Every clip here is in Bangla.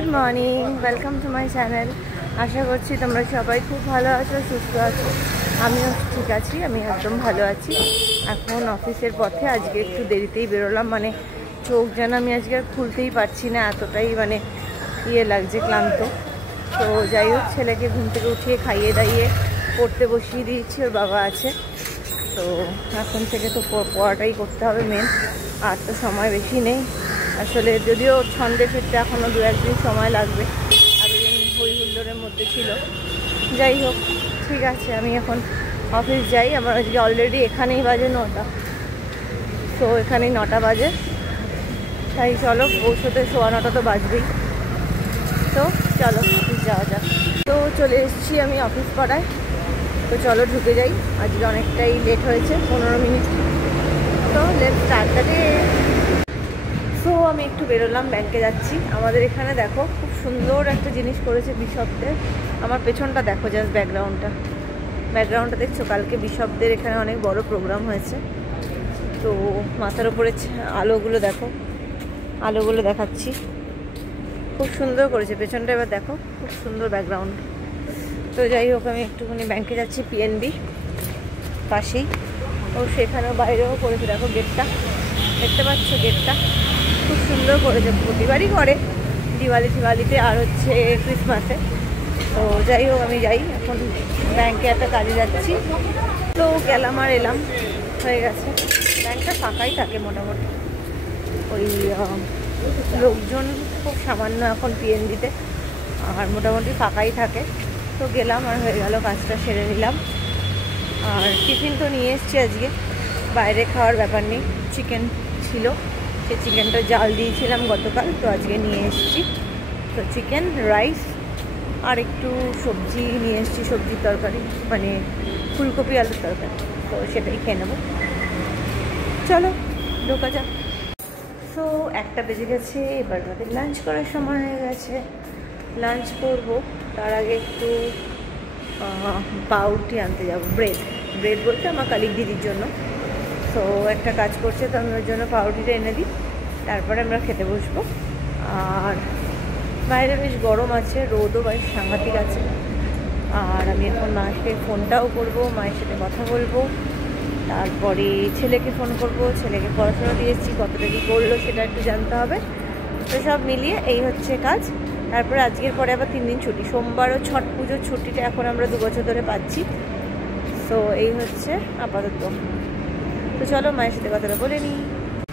Good morning, welcome to my channel. আশা করছি তোমরা সবাই খুব ভালো আছো, সুস্থ আছো। আমিও ঠিক আছি, আমি একদম ভালো আছি। এখন অফিসের পথে, আজকে একটু দেরিতেই বেরোলাম, মানে চোখ যেন আমি আজকে আর খুলতেই পারছি না, এতটাই মানে লাগছে, ক্লান্ত। তো যাই হোক, ছেলেকে ঘুম থেকে উঠিয়ে খাইয়ে দাইয়ে পড়তে বসিয়ে দিয়েছি, ওর বাবা আছে। তো এখন থেকে তো পড়াটাই করতে হবে মেন, আর তো সময় বেশি নেই আসলে। যদিও ছন্দে ফিরতে এখনও 2-1 দিন সময় লাগবে, এতদিন হই হুল্লোড়ের মধ্যে ছিল। যাই হোক, ঠিক আছে, আমি এখন অফিস যাই। আমার আজকে অলরেডি এখানেই বাজে 9টা, তো এখানেই 9টা বাজে। তাই চলো, পৌঁছতে 9:15 তো বাজবেই। তো চলো অফিস যাওয়া যাক। তো চলে এসেছি আমি অফিস পাড়ায়, তো চলো ঢুকে যাই। আজকে অনেকটাই লেট হয়েছে, 15 মিনিট। তো let start the day. So আমি একটু বেরোলাম, ব্যাংকে যাচ্ছি। আমাদের এখানে দেখো খুব সুন্দর একটা জিনিস করেছে বিশপদের। আমার পেছনটা দেখো, জাস্ট ব্যাকগ্রাউন্ডটা দেখছো? কালকে বিশপদের এখানে অনেক বড় প্রোগ্রাম হয়েছে। তো মাথার উপরে আলোগুলো দেখো, আলোগুলো দেখাচ্ছি, খুব সুন্দর করেছে পেছনটা। এবার দেখো, খুব সুন্দর ব্যাকগ্রাউন্ড। তো যাই হোক, আমি একটুখানি ব্যাংকে যাচ্ছি, পিএনবি পাশেই। ও সেখানেও বাইরেও করেছে, দেখো গেটটা দেখতে পাচ্ছ? গেটটা খুব সুন্দর করেছে, প্রতিবারই করে দিওয়ালিতে আর হচ্ছে ক্রিসমাসে। তো যাই হোক, আমি যাই এখন ব্যাংকে, একটা কাজে যাচ্ছি। তো গেলাম আর এলাম, হয়ে গেছে। ব্যাংকটা ফাঁকাই থাকে মোটামুটি, ওই লোকজন খুব সামান্য এখন পিএনবিতে, আর মোটামুটি ফাঁকাই থাকে। তো গেলাম আর হয়ে গেল, কাজটা সেরে নিলাম। আর টিফিন তো নিয়ে এসছি আজকে, বাইরে খাওয়ার ব্যাপার নেই। চিকেন ছিল, সে চিকেনটা জাল দিয়েছিলাম গতকাল, তো আজকে নিয়ে এসছি। তো চিকেন, রাইস আর একটু সবজি নিয়ে এসছি, সবজির তরকারি, মানে ফুলকপি আলুর তরকারি। তো সেটাই খেয়ে নেবো। চলো ঢোকা যাক। তো 1টা বেজে গেছে, এবার আমাদের লাঞ্চ করার সময় হয়ে গেছে। লাঞ্চ করবো, তার আগে একটু পাউরুটি আনতে যাবো। ব্রেড বলতে আমার কালিক দিদির জন্য। তো একটা কাজ করছে, তো আমি ওর জন্য পাউরুটিটা এনে দিই, তারপরে আমরা খেতে বসবো। আর বাইরে বেশ গরম আছে, রোদও বেশ সাংঘাতিক আছে। আর আমি এখন মাকে ফোনটাও করবো, মায়ের সাথে কথা বলবো, তারপরে ছেলেকে ফোন করব। ছেলেকে পড়াশোনা দিয়েছি, কতটা কী করলো সেটা একটু জানতে হবে। তো সব মিলিয়ে এই হচ্ছে কাজ। তারপরে আজকের পরে আবার 3 দিন ছুটি, সোমবার ও ছট পুজোর ছুটিটা এখন আমরা 2 বছর ধরে পাচ্ছি। তো এই হচ্ছে আপাতত। তো চলো মায়ের সাথে কথাটা বলে নিই।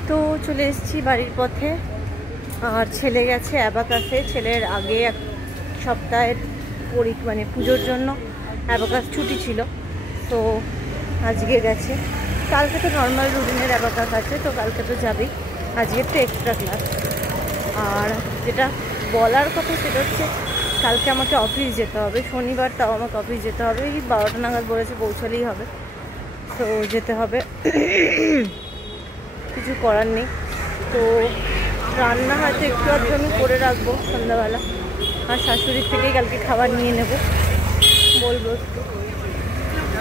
তো চলে এসেছি বাড়ির পথে, আর ছেলে গেছে অ্যাবাকাসে। ছেলের আগে 1 সপ্তাহের মানে পুজোর জন্য অ্যাবাকাস ছুটি ছিল, তো আজকে গেছে। কালকে তো নর্মাল রুটিনের অ্যাবাকাস আছে, তো কালকে তো যাবেই। আজকে তো এক্সট্রা ক্লাস। আর যেটা বলার কথা সেটা হচ্ছে, কালকে আমাকে অফিস যেতে হবে, শনিবার, তাও আমাকে অফিস যেতে হবে। এই 12টা নাগাদ বলেছে, পৌঁছালেই হবে। তো যেতে হবে, কিছু করার নেই। তো রান্না হয়তো একটু আধটু আমি করে রাখবো সন্ধ্যাবেলা, আর শাশুড়ির থেকেই কালকে খাবার নিয়ে নেব, বলবো।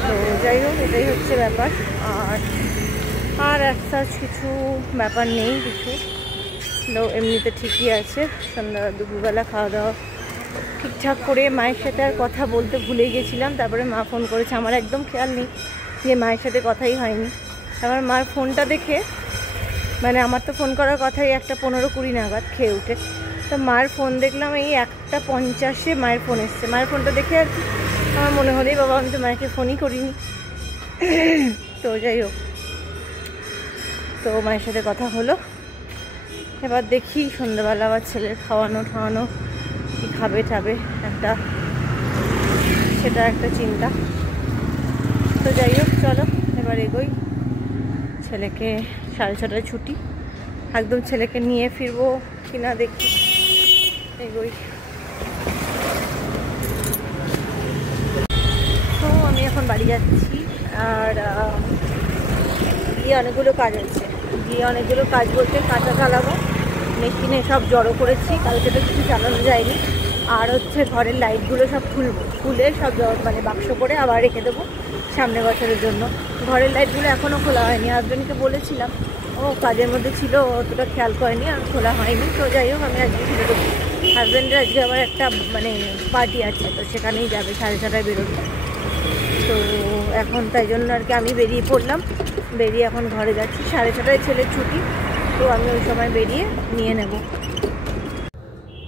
তো যাই হোক, এটাই হচ্ছে ব্যাপার। আর একটা কিছু ব্যাপার নেই কিছু, এমনিতে ঠিকই আছে। দুপুরবেলা খাওয়া দাওয়া ঠিকঠাক করে মায়ের সাথে আর কথা বলতে ভুলে গেছিলাম। তারপরে মা ফোন করেছে, আমার একদম খেয়াল নেই যে মায়ের সাথে কথাই হয়নি। আমার মার ফোনটা দেখে, মানে আমার তো ফোন করার কথাই 1:15-20 নাগাদ খেয়ে উঠে। তো মায়ের ফোন দেখলাম এই 1:50-এ মায়ের ফোন এসছে। মায়ের ফোনটা দেখে আর কি আমার মনে হলেই, বাবা আমি তো মায়েরকে ফোনই করিনি। তো যাই হোক, তো মায়ের সাথে কথা হলো। এবার দেখি সন্ধ্যাবেলা আবার ছেলের খাওয়ানো ঠাওয়ানো, কি খাবে সেটা একটা চিন্তা। তো যাই হোক, চলো এবার এগোই। ছেলেকে 6:30টায় ছুটি, একদম ছেলেকে নিয়ে ফিরবো কিনা দেখি, এগোই। তো আমি এখন বাড়ি যাচ্ছি, আর গিয়ে অনেকগুলো কাজ আছে। অনেকগুলো কাজ বলতে, কাঁচা চালাবো, মেশিনে সব জড়ো করেছি, কালকে তো কিছু চালানো যায়নি। আর হচ্ছে ঘরের লাইটগুলো সব খুলে সব মানে বাক্স করে আবার রেখে দেবো সামনে বছরের জন্য। ঘরের লাইটগুলো এখনও খোলা হয়নি, হাজব্যান্ডকে বলেছিলাম, ও কাজের মধ্যে ছিল, অতটা খেয়াল করেনি, আর খোলা হয়নি। তো যাই হোক, আমি আজকে খুলে দেবো। হাজব্যান্ডের আজকে আবার একটা মানে পার্টি আছে, তো সেখানেই যাবে, 6:30টায় বেরোবে। তো এখন তাই জন্য আর কি আমি বেরিয়ে পড়লাম, বেরিয়ে এখন ঘরে যাচ্ছি। 6:30টায় ছেলের ছুটি, তো আমি ওই সময় বেরিয়ে নিয়ে নেব।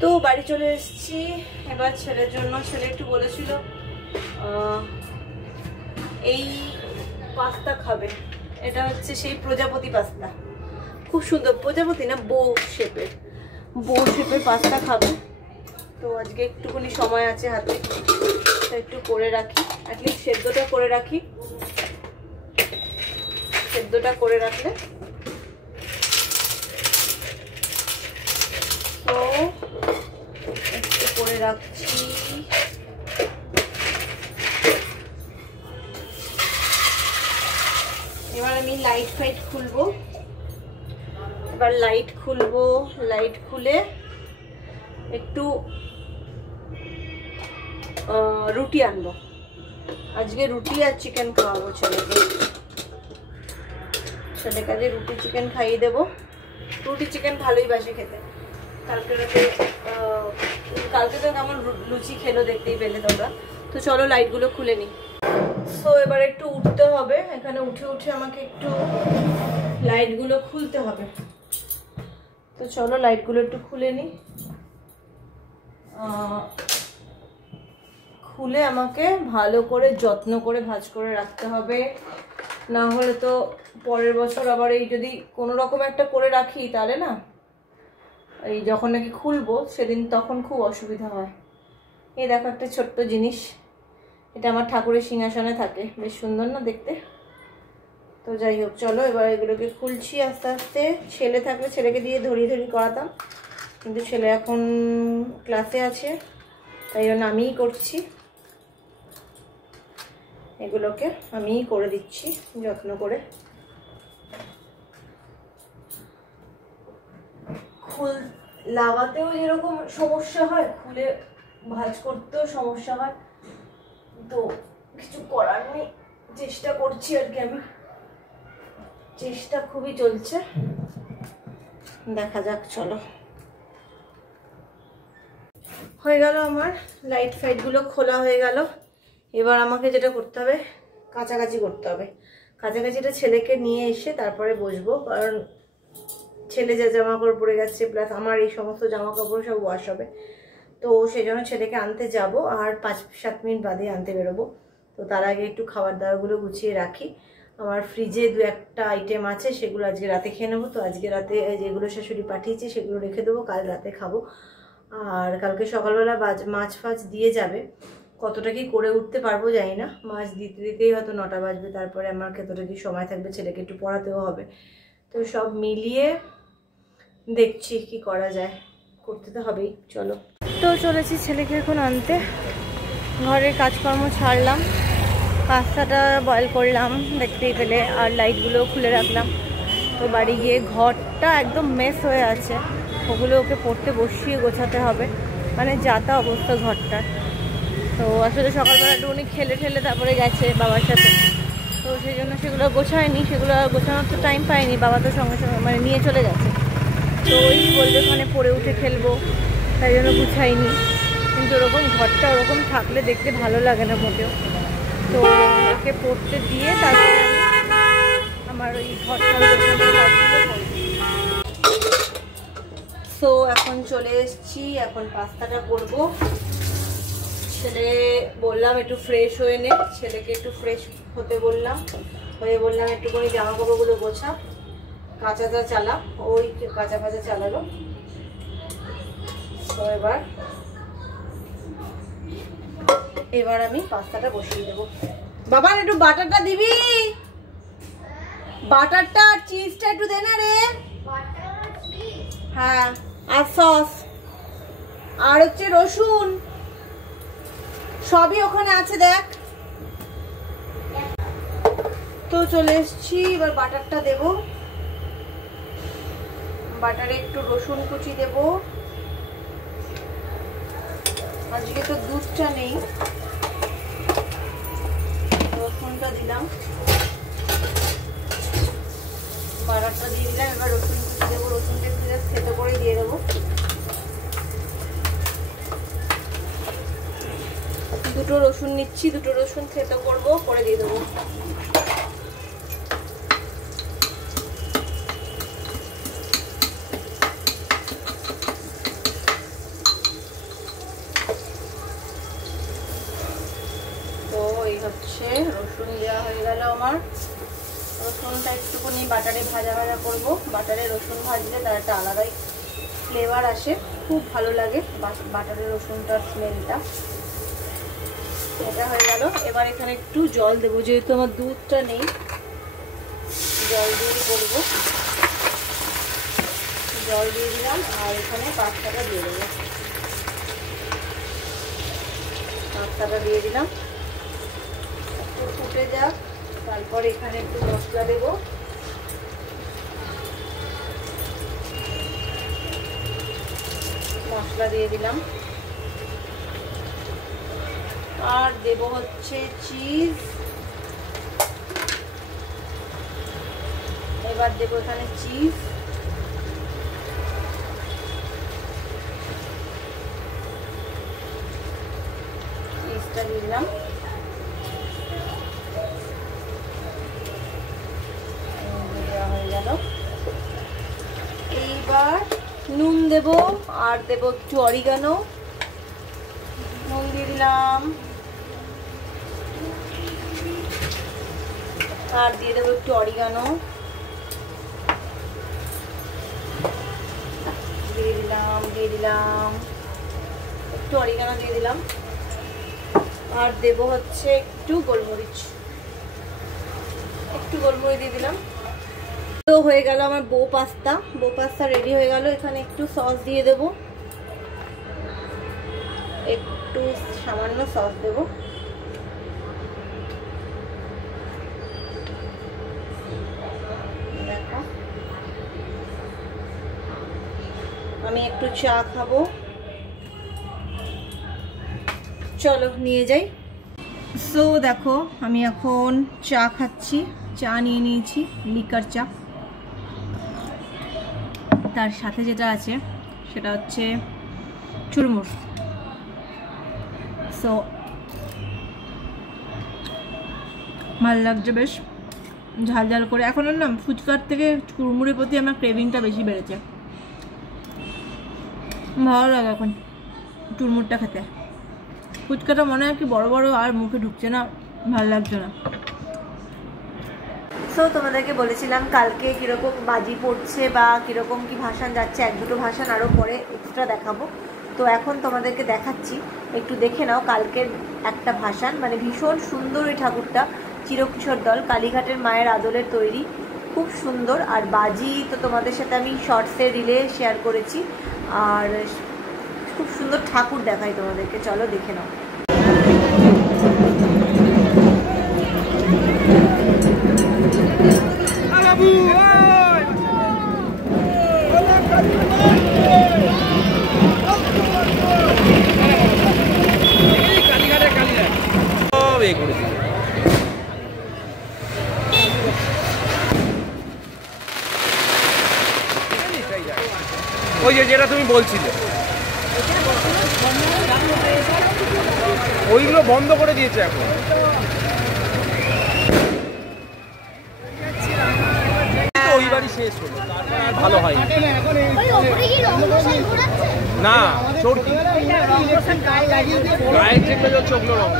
তো বাড়ি চলে এসেছি। এবার ছেলের জন্য, ছেলে একটু বলেছিল এই পাস্তা খাবে। এটা হচ্ছে সেই প্রজাপতি পাস্তা, খুব সুন্দর, প্রজাপতি না বো শেপের পাস্তা খাবে। তো আজকে একটুখানি সময় আছে হাতে, তো একটু করে রাখি, অ্যাটলিস্ট সেদ্ধটা করে রাখি। সেদ্ধটা করে রাখলে তো একটু করে রাখছি। এবার আমি লাইট ফাইট খুলবো। এবার লাইট খুলবো, লাইট খুলে একটু রুটি আনবো। আজকে রুটি আর চিকেন খাওয়াবো ছেলেকে। ছেলেকে আজকে রুটি চিকেন খাইয়ে দেবো। রুটি চিকেন ভালোই বাসে খেতে। কালকে তো কেমন লুচি খেলো দেখতেই পেলে তোমরা। তো চলো লাইটগুলো খুলে নিই। সো এবার একটু উঠতে হবে, এখানে উঠে উঠে আমাকে একটু লাইটগুলো খুলতে হবে। তো চলো লাইটগুলো একটু খুলে নিই। খুলে আমাকে ভালো করে যত্ন করে ভাঁজ করে রাখতে হবে, না হলে তো পরের বছর আবার এই যদি কোনো রকম একটা করে রাখি তাহলে না, এই যখন নাকি খুলবো সেদিন তখন খুব অসুবিধা হয়। এই দেখো একটা ছোট্ট জিনিস, এটা আমার ঠাকুরের সিংহাসনে থাকে, বেশ সুন্দর না দেখতে। তো যাই হোক চলো এবার এগুলোকে খুলছি আস্তে আস্তে। ছেলে থাকলে ছেলেকে দিয়ে ধরিয়ে করাতাম, কিন্তু ছেলে এখন ক্লাসে আছে, তাই জন্য আমিই করছি। এগুলোকে আমিই করে দিচ্ছি যত্ন করে। খুল লাগাতেও যেরকম সমস্যা হয়, খুলে ভাঁজ করতেও সমস্যা হয়, তো কিছু করার নেই, চেষ্টা করছি আর কি। আমি চেষ্টা খুবই চলছে, দেখা যাক। চলো হয়ে গেল আমার লাইট ফাইটগুলো খোলা হয়ে গেল। এবার আমাকে যেটা করতে হবে, কাছাকাছি করতে হবে। কাছাকাছিটা ছেলেকে নিয়ে এসে তারপরে বসবো, কারণ ছেলে যা জামা কাপড় পরে গেছে প্লাস আমার এই সমস্ত জামা কাপড় সব ওয়াশ হবে। তো সেই জন্য ছেলেকে আনতে যাব, আর 5-7 মিনিট বাদে আনতে বেরোবো। তো তার আগে একটু খাবার দাবারগুলো গুছিয়ে রাখি। আমার ফ্রিজে 2-1টা আইটেম আছে, সেগুলো আজকে রাতে খেয়ে নেবো। তো আজকে রাতে যেগুলো শাশুড়ি পাঠিয়েছে সেগুলো রেখে দেবো, কাল রাতে খাবো। আর কালকে সকালবেলা মাছ ফাছ দিয়ে যাবে, কতটা কি করে উঠতে পারবো জানি না। মাছ দিতে দিতেই হয়তো 9টা বাজবে, তারপরে আমার কতটা কি সময় থাকবে, ছেলেকে একটু পড়াতেও হবে। তো সব মিলিয়ে দেখছি কি করা যায়, করতে তো হবেই। চলো তো চলেছি ছেলেকে এখন আনতে। ঘরের কাজকর্ম ছাড়লাম, পাস্তাটা বয়েল করলাম দেখতেই পেলে, আর লাইটগুলো খুলে রাখলাম। তো বাড়ি গিয়ে ঘরটা একদম মেস হয়ে আছে, ওগুলো ওকে পড়তে বসিয়ে গোছাতে হবে, মানে যাতা অবস্থা ঘরটার। তো আসলে সকালবেলা একটুখানি খেলে ঠেলে তারপরে গেছে বাবার সাথে, তো সেই জন্য সেগুলো গোছায়নি, সেগুলো গোছানোর তো টাইম পাইনি। বাবা তো সঙ্গে সঙ্গে মানে নিয়ে চলে গেছে। তো ওই বলবে ওখানে পড়ে উঠে খেলবো, তাই জন্য গুছাইনি। কিন্তু ওরকম ঘরটা ওরকম থাকলে দেখতে ভালো লাগে না মোটেও। তো ওকে পড়তে দিয়ে তারপরে আমার ওই ঘরটা গোছানোর কাজগুলো করব। সো এখন চলে এসেছি, এখন পাস্তাটা করবো। ছেলে বললাম একটু ফ্রেশ হয়ে নে, ছেলেকে একটু ফ্রেশ হতে বললাম, হয়ে বললাম একটুখানি জামা কাপড়গুলো গোছা, কাঁচাটা চালা। ওই কাঁচা চালালো। তো এবার আমি পাস্তাটা বসিয়ে দেবো। বাবা একটু বাটারটা দিবি, বাটারটা আর চিজটা একটু দে না রে। হ্যাঁ, আর সস, আর হচ্ছে রসুন, সবই ওখানে আছে দেখ। তো চলে এসছি, এবার বাটারটা দেব। বাটারে একটু রসুন কুচি দেব। আজকে তো দুধটা নেই, রসুনটা দিলাম, বাটারটা দিয়ে দিলাম। এবার রসুন কুচি দেবো, রসুনটা একটু জাস্ট থেতো করে দিয়ে দেবো। দুটো রসুন নিচ্ছি, দুটো রসুন থেতো করবো, করে দিয়ে দেবো। তো এই হচ্ছে রসুন দেওয়া হয়ে গেল আমার। রসুনটা একটুখানি বাটারে ভাজা ভাজা করবো। বাটারে রসুন ভাজলে তার একটা আলাদাই ফ্লেভার আসে, খুব ভালো লাগে বাটারে রসুনটার স্মেলটা। এটা হয়ে গেল। এবার এখানে একটু জল দেবো, যেহেতু আমার দুধটা নেই, জল দিয়ে করবো। জল দিয়ে দিলাম আর এখানে পাস্তাটা দিয়ে দেবো। পাস্তাটা দিয়ে দিলাম, একটু ফুটে যাক। তারপর এখানে একটু মশলা দেবো। মশলা দিয়ে দিলাম আর দেবো হচ্ছে চিজ। এবার দেবো এখানে চিজ। চিজটা দিয়ে দিলাম। হয়ে গেল। এইবার নুন দেবো আর দেবো একটু অরিগানো। নুন দিয়ে দিলাম আর দিয়ে দেবো একটু অরিগানো। দিয়ে দিলাম একটু অরিগানো দিয়ে দিলাম। আর দেবো হচ্ছে একটু গোলমরিচ দিয়ে দিলাম। তো হয়ে গেল আমার বো পাস্তা রেডি হয়ে গেল। এখানে একটু সস দিয়ে দেবো, একটু সামান্য সস দেবো। দেখো আমি একটু চা খাবো, চলো নিয়ে যাই। সো দেখো আমি এখন চা খাচ্ছি। চা নিয়ে নিয়েছি, লিকার চা। তার সাথে যেটা আছে সেটা হচ্ছে চুরমুর। সো ভালো লাগছে, বেশ ঝাল ঝাল করে। এখন না ফুচকার থেকে চুরমুরের প্রতি আমার ক্রেভিংটা বেশি বেড়েছে। ভালো লাগে এখন চুরমুরটা খেতে। ফুচকাটা মনে হয় কি বড় বড় আর মুখে ঢুকছে না, ভালো লাগছে না। সো তোমাদেরকে বলেছিলাম কালকে কীরকম বাজি পড়ছে বা কীরকম কি ভাসান যাচ্ছে, এক দুটো ভাসান আরও পরে এক্সট্রা দেখাবো। তো এখন তোমাদেরকে দেখাচ্ছি, একটু দেখে নাও কালকের একটা ভাসান। মানে ভীষণ সুন্দর এই ঠাকুরটা, চিরকিশোর দল, কালীঘাটের মায়ের আদলের তৈরি, খুব সুন্দর। আর বাজি তো তোমাদের সাথে আমি শর্টসে রিলে শেয়ার করেছি। আর খুব সুন্দর ঠাকুর দেখাই তোমাদেরকে, চলো দেখে নাও। ওই যে যেটা তুমি বলছিলে ওইগুলো বন্ধ করে দিয়েছে এখন। ওই বাড়ি শেষ হলো, তারপরে আর ভালো হয় না। চোরকি গায়ের যেগুলো যাচ্ছে ওগুলো রং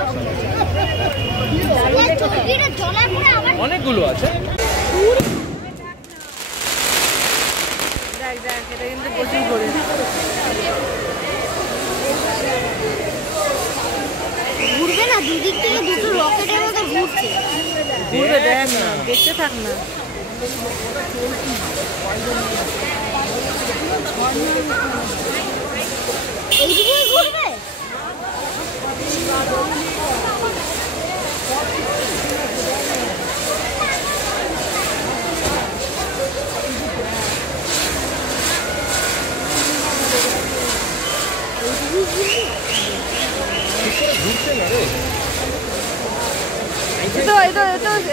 অনেকগুলো আছে। এটা কিন্তু প্রচুর করে ঘুরবে না, দুদিক থেকে দুটো রকেটের মতো ঘুরছে। ঘুরবে, দেখ না, দেখতে থাক না। এইদিকেই ঘুরবে।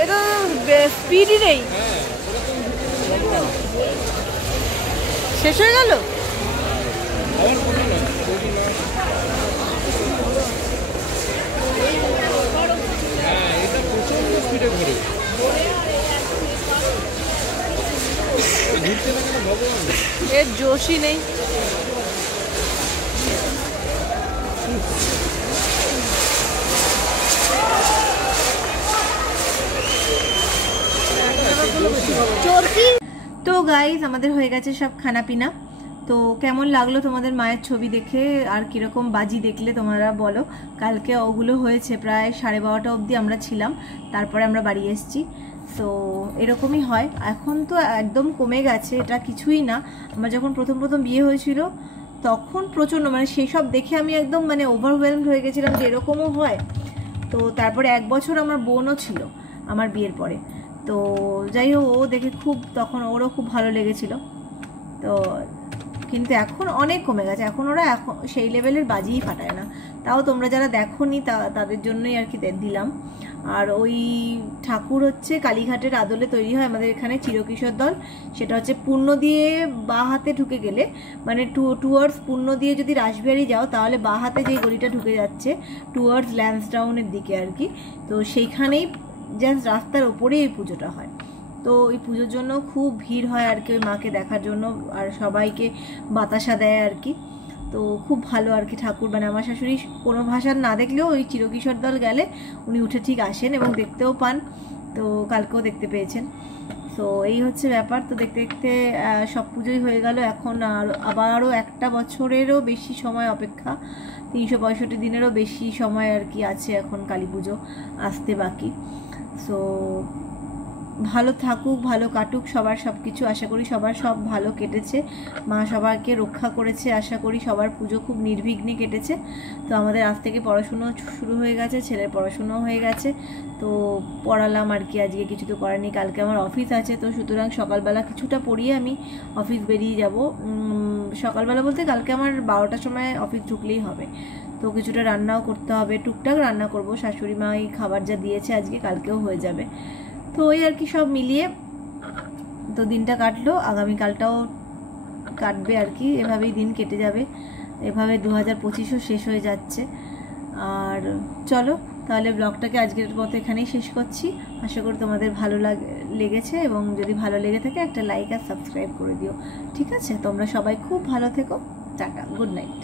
এটা স্পিডই নেই, শেষ হয়ে গেল। এর জোশই নেই। তো গাইস আমাদের হয়ে গেছে সব খানা পিনা। তো কেমন লাগলো তোমাদের মায়ের ছবি দেখে, আর কিরকম বাজি দেখলে তোমরা বলো। কালকে ওগুলো হয়েছে প্রায় 12:30 অবধি আমরা ছিলাম, তারপরে আমরা বাড়ি এসেছি। তো এরকমই হয়, এখন তো একদম কমে গেছে, এটা কিছুই না। আমার যখন প্রথম প্রথম বিয়ে হয়েছিল তখন প্রচণ্ড, মানে সেই সব দেখে আমি একদম মানে ওভারওয়েলমড হয়ে গেছিলাম যে এরকমও হয়। তো তারপরে 1 বছর আমার বোনও ছিল আমার বিয়ের পরে। তো যাই হোক, ও দেখে খুব, তখন ওরও খুব ভালো লেগেছিল। তো কিন্তু এখন অনেক কমে গেছে, এখন ওরা এখন সেই লেভেলের বাজিই ফাটায় না। তাও তোমরা যারা দেখোনি তাদের জন্যই আর কি দিলাম। আর ওই ঠাকুর হচ্ছে কালীঘাটের আদলে তৈরি হয় আমাদের এখানে চিরকিশোর দল। সেটা হচ্ছে পূর্ণ দিয়ে বাঁ হাতে ঢুকে গেলে, মানে টুয়ার্ডস পূর্ণ দিয়ে যদি রাসবিহারি যাও তাহলে বাঁ হাতে যেই গলিটা ঢুকে যাচ্ছে টুয়ার্ডস ল্যান্সডাউনের দিকে আর কি, তো সেইখানেই জাস্ট রাস্তার ওপরেই এই পুজোটা হয়। তো ওই পুজোর জন্য খুব ভিড় হয় আর কি, ওই মাকে দেখার জন্য, আর সবাইকে বাতাসা দেয় আর কি। তো খুব ভালো আর কি ঠাকুর, মানে আমার শাশুড়ি কোনো ভাষার না দেখলেও ওই চিরকিশোর দল গেলে উনি উঠে ঠিক আসেন এবং দেখতেও পান। তো কালকেও দেখতে পেয়েছেন। তো এই হচ্ছে ব্যাপার। তো দেখতে দেখতে সব পুজোই হয়ে গেল। এখন আবারও 1 বছরেরও বেশি সময় অপেক্ষা, 365 দিনেরও বেশি সময় আর কি আছে এখন কালী পুজো আসতে বাকি। সো ভালো থাকুক, ভালো কাটুক সবার সব কিছু। আশা করি সবার সব ভালো কেটেছে, মা সবাইকে রক্ষা করেছে। আশা করি সবার পুজো খুব নির্বিঘ্নে কেটেছে। তো আমাদের আজ থেকে পড়াশুনো শুরু হয়ে গেছে, ছেলের পড়াশুনো হয়ে গেছে। তো পড়ালাম আর কি, আজকে কিছু তো করার নেই, কালকে আমার অফিস আছে। তো সুতরাং সকালবেলা কিছুটা পড়িয়ে আমি অফিস বেরিয়ে যাব। সকালবেলা বলতে কালকে আমার 12টার সময় অফিস ঢুকলেই হবে। তো কিছুটা রান্নাও করতে হবে, টুকটাক রান্না করব। শাশুড়ি মা এই খাবার যা দিয়েছে আজকে কালকেও হয়ে যাবে। তো ওই আর কি সব মিলিয়ে তো দিনটা কাটলো, আগামীকালটাও কাটবে আর কি, এভাবেই দিন কেটে যাবে। এভাবে 2025ও শেষ হয়ে যাচ্ছে। আর চলো তাহলে ব্লগটাকে আজকের মতো এখানেই শেষ করছি। আশা করি তোমাদের ভালো লেগেছে, এবং যদি ভালো লেগে থাকে একটা লাইক আর সাবস্ক্রাইব করে দিও। ঠিক আছে, তোমরা সবাই খুব ভালো থেকো। Tata, good night.